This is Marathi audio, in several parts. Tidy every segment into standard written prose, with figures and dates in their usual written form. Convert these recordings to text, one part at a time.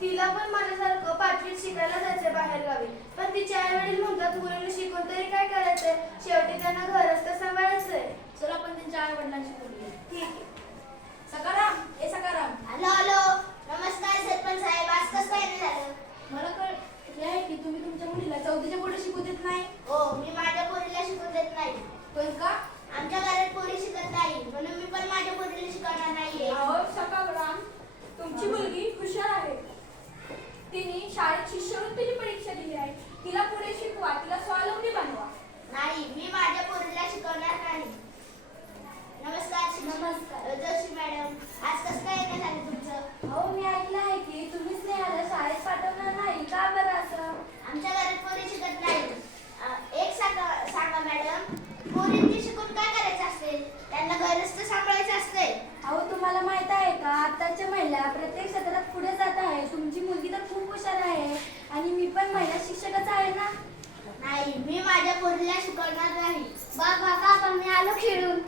तिला पण माझ्यासारखं 5वीत शिकायला जायचंय बाहेर गावी, पण तिचे आई वडील म्हणतात मुलींना शिकून तरी काय करायचंय, शेवटी त्यांना घरच तर सांभाळायचंय. चल आपण त्यांच्या आई वडिलांशी बोलूया. ठीक आहे. सकाराम, ए सकाराम. हॅलो हॅलो, नमस्कार सरपंच साहेब. आज कसं काय नाही झालं? मला कळले आहे की तुम्ही तुमच्या मुलीला 4थीच्या पुढे शिकू देत नाही. हो, मी माझ्या पोरीला शिकवू देत नाही. पण का? आमच्या घरात पोरी शिकत नाही, म्हणून मी पण माझ्या पोरीला शिकवणार नाहीये. अहो सकाराम, तुमची मुलगी हुशार आहे. तिने शाळेत शिष्यवृत्तीची परीक्षा दिली आहे. तिला पुढे शिकवा, तिला स्वावलंबी बनवा. नाही, मी माझ्या पोरीला शिकवणार नाही. नमस्कार नमस्कार. जोशी मॅडम, आज कसं काय नाही झालं तुमचं? अहो मी ऐकलं आहे की तुम्ही स्नेहाला शाळेत पाठवणार नाही. का बरं असं? आमच्या घरात पोरी शिकत नाही. एक सांगा मॅडम, पोरींची शिकून काय करायचं असते? त्यांना घरच तर सांभाळायचं असते. अहो तुम्हाला माहित आहे का, आताच्या महिला प्रत्येक क्षेत्रात पुढे जात आहे. तुमची मुलगी तर खूप हुशार आहे आणि मी पण महिला शिक्षकच आहे ना. नाही, मी माझ्या पोरीला शिकवणार नाही. बाबा पण मी आलो खेळून.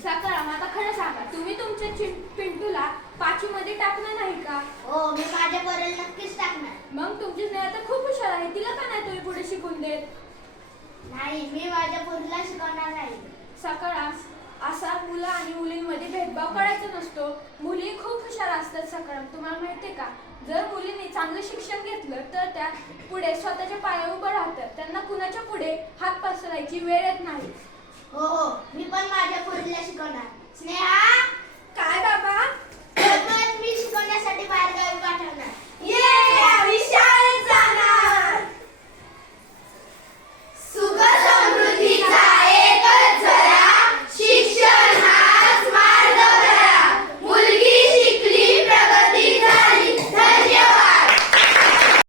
सकाराम, आता खरं सांगा, तुम्ही तुमच्या पिंटूला 5वी मध्ये टाकणार नाही का? हो, मी माझ्या पोरीला नक्कीच टाकणार. मग तुमची स्नेहा तर खूप हुशार आहे, तिला का नाही तुम्ही पुढे शिकून देत? नाही, मी माझ्या पोरीला शिकवणार नाही. सकाराम, असा मुलं आणि मुलींमध्ये भेदभाव करायचा नसतो. मुली खूप हुशार असतात. सकाराम, तुम्हाला माहितीये का, जर मुलींनी चांगलं शिक्षण घेतलं तर त्या पुढे स्वतःच्या पायावर उभं राहतात. त्यांना कुणाच्या पुढे हात पसरायची वेळ येत नाही. हो हो, मी पण माझ्या पोरीला शिकवणार. स्नेहा,